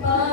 Bye.